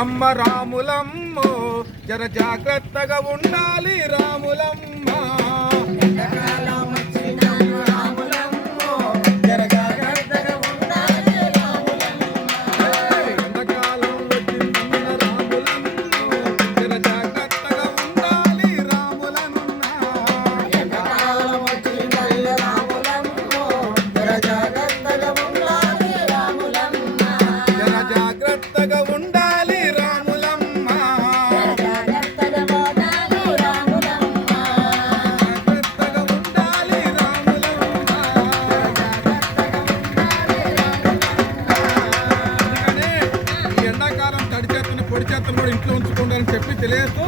సీతమ్మ రాములమ్మో జర జాగ్రత్తగా ఉండాలి రాములమ్మ. ఎండాకాలం వచ్చిందమ్మ రాములమ్మో జర జాగ్రత్తగా ఉండాలి రాములమ్మ. ఎండాకాలం వచ్చిందమ్మ రాములమ్మో జర జాగ్రత్తగా ఉండాలి రాములమ్మ. ఎండాకాలం వచ్చిందమ్మ రాములమ్మో జర జాగ్రత్తగా ఉండాలి రాములమ్మ. జర జాగ్రత్తగా ఉండాలి రాములమ్మ. జాగ్రత్తగా ఉండాలి రాములమ్మ. జాగ్రత్తగా ఉండాలి రాములమ్మ. అందుకనే ఈ ఎండాకాలం తడి చేతులు పొడి చేతులు కూడా ఇంట్లో ఉంచుకోండి అని చెప్పి తెలియదు.